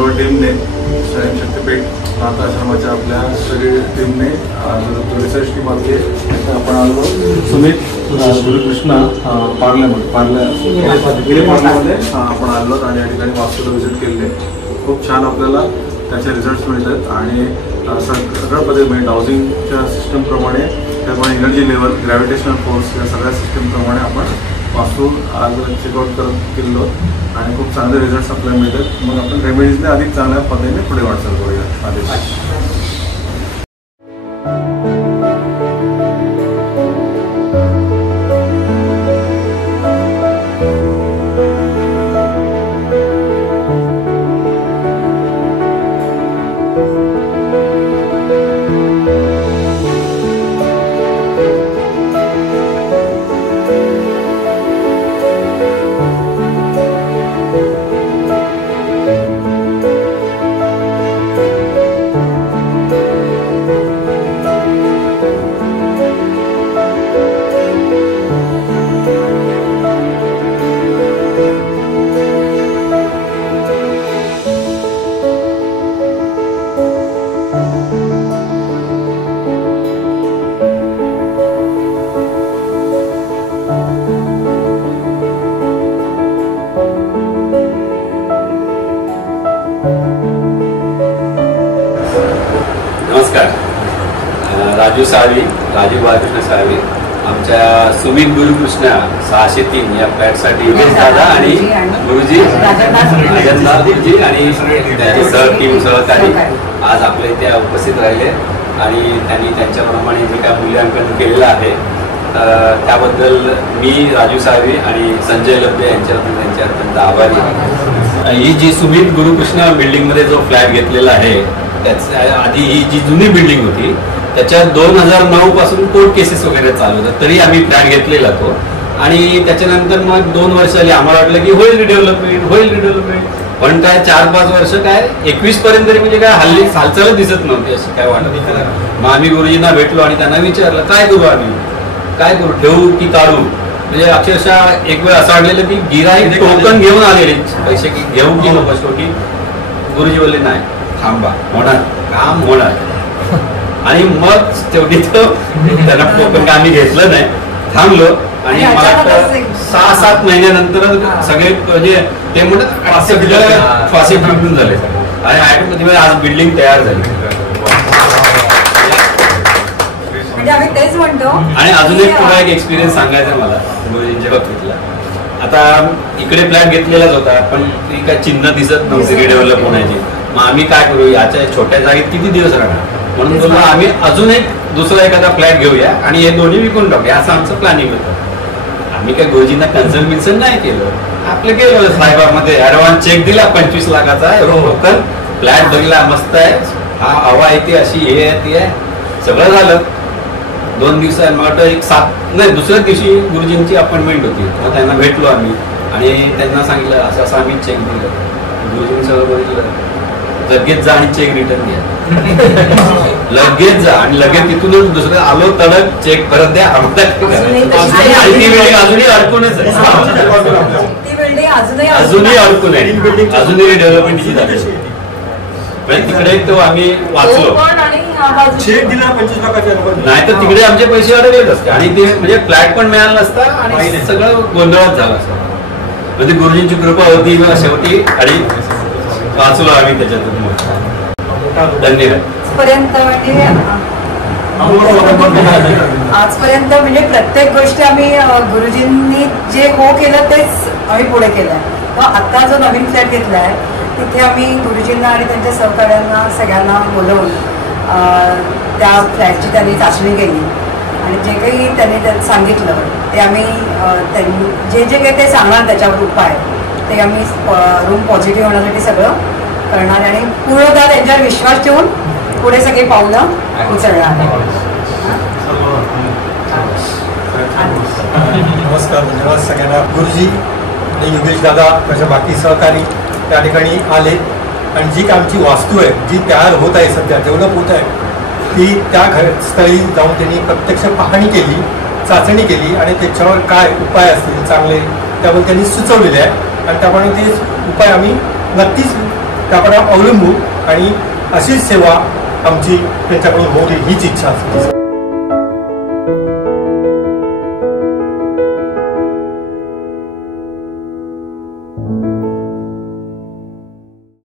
सर्व टीमने स्वयं शक्तीपीठ नाथ आश्रमाच्या आपल्या सगळी टीमने रिसर्च टीम आपली आपण आलो सुमित गुरुकृष्णा पार्ल्यामध्ये आपण आलो आणि या ठिकाणी वास्तूला व्हिजिट केले. खूप छान आपल्याला त्याचे रिझल्ट्स मिळतात आणि सगळ्या पद्धतीने हाऊसिंगच्या सिस्टमप्रमाणे त्याप्रमाणे एनर्जी लेवल ग्रॅव्हिटेशनल फोर्स या सगळ्या सिस्टमप्रमाणे आपण वास्तू आज चेकआउट करत गेलो आणि खूप चांगले रिझल्ट्स आपल्याला मिळतात. मग आपण रेमेडीजने अधिक चांगल्या पद्धतीने पुढे वाटचाल करूया. आदेश. नमस्कार. राजू साळवी, राजू बाळकृष्ण साळवी, आमच्या सुमित गुरुकृष्णा 603 या फ्लॅटसाठी योगेश दादा आणि गुरुजी राजनाथ गुरुजी आणि त्याचे टीम सहकारी आज आपल्या इथे उपस्थित राहिले आणि त्यांनी त्यांच्याप्रमाणे जे काय मूल्यांकन केलेलं आहे त्याबद्दल मी राजू साळवी आणि संजय लब्धे यांच्याबद्दल त्यांचे अत्यंत आभारी आहे. ही जी सुमित गुरुकृष्णा बिल्डिंगमध्ये जो फ्लॅट घेतलेला आहे त्याच्या आधी ही जी जुनी बिल्डिंग होती त्याच्यात 2009 पासून कोर्ट केसेस वगैरे चालू होतात, तरी आम्ही फ्लॅट घेतलेला तो. आणि त्याच्यानंतर मग 2 वर्ष आली, आम्हाला वाटलं की होईल रिडेव्हलपमेंट पण काय 4-5 वर्ष काय 21 पर्यंत तरी म्हणजे काय हल्ली हालचालच दिसत नव्हती, अशी काय वाटत होती. मग आम्ही गुरुजींना भेटलो आणि त्यांना विचारलं काय करू, आम्ही काय करू, ठेवू की काढू. म्हणजे अक्षरशः एक वेळ असं वाटलेलं की गिराईक टोकन घेऊन आलेले पैसे की घेऊ की नको शेवटी गुरुजी बोलले नाही थांबा, होणार काम होणार. आणि मग शेवटी त्यांना टोकन आम्ही घेतलं नाही, थांबलो आणि मला 6-7 महिन्यानंतर सगळे म्हणजे ते म्हणतात फासे फिरून झाले आणि ॲटोमध्ये आज बिल्डिंग तयार झाली. आणि अजून एक पुन्हा एक एक्सपिरियन्स सांगायचा मला गुरुजींच्या बाबतीतला. आता इकडे फ्लॅट घेतलेलाच होता पण ती काय चिन्ह दिसत नव्हती रिडेव्हलप होण्याची. मग आम्ही काय करू, याच्या छोट्या जागेत किती दिवस राहणार, म्हणून बोललो आम्ही अजून एक दुसरा एखादा फ्लॅट घेऊया आणि हे दोन्ही विकून टाकूया, असं आमचं प्लॅनिंग होतं. आम्ही काय गुरुजींना कन्सल्ट नाही केलं, आपलं गेलो साहेबामध्ये ऍडव्हान्स चेक दिला 25 लाखाचा टोकन, फ्लॅट बघितला मस्त आहे, हा हवा येते अशी हे आहे ती आहे, सगळं झालं. 2 दिवसात मला एक 7 नाही दुसऱ्या दिवशी गुरुजींची अपॉइंटमेंट होती. मग त्यांना भेटलो आम्ही आणि त्यांना सांगितलं असं असं आम्ही चेक दिलं. गुरुजींनी सगळं बघितलं, लगेच जा आणि चेक रिटर्न घ्या, लगेच जा आणि लगेच तिथूनच दुसरं आलो तडक चेक परत द्या. अजूनही अडकूनच आहे, अजूनही अडकून आहे, अजूनही डेव्हलपमेंटची झाली. तिकडे तो आम्ही वाचलो नाही तर तिकडे आमचे पैसे अडकलेच असते आणि ते म्हणजे फ्लॅट पण मिळाला नसता आणि सगळं गोंधळात झालं असतं. म्हणजे गुरुजींची कृपा होती शेवटी आणि वाचलो आम्ही त्याच्यातून. धन्यवाद. आजपर्यंत म्हणजे प्रत्येक गोष्ट आम्ही गुरुजींनी जे हो केलं तेच आम्ही पुढे केलं आहे. मग आता जो नवीन फ्लॅट घेतला आहे तिथे आम्ही गुरुजींना आणि त्यांच्या सहकार्यांना सगळ्यांना बोलवून त्या फ्लॅटची त्यांनी चाचणी केली आणि जे काही त्यांनी सांगितलं ते आम्ही त्यांनी जे काही ते सांगणार त्याच्यावर उपाय ते आम्ही रूम पॉझिटिव्ह होण्यासाठी सगळं करणार आणि पूर्णतः त्यांच्यावर विश्वास ठेवून पुढे सगळी पावलं उचलणार. नमस्कार, धन्यवाद सगळ्यांना. गुरुजी आणि योगेश दादा त्याच्या बाकी सहकारी त्या ठिकाणी आले आणि जी आमची वास्तू आहे जी तयार होत आहे सध्या डेव्हलप होत आहे ती त्या स्थळी जाऊन त्यांनी प्रत्यक्ष पाहणी केली, चाचणी केली आणि त्याच्यावर काय उपाय असतील चांगले त्याबद्दल त्यांनी सुचवलेले आहे आणि त्याप्रमाणे ते उपाय आम्ही नक्कीच त्याकडे अवलंबू आणि अशीच सेवा आमची त्यांच्याकडून होईल हीच इच्छा असते.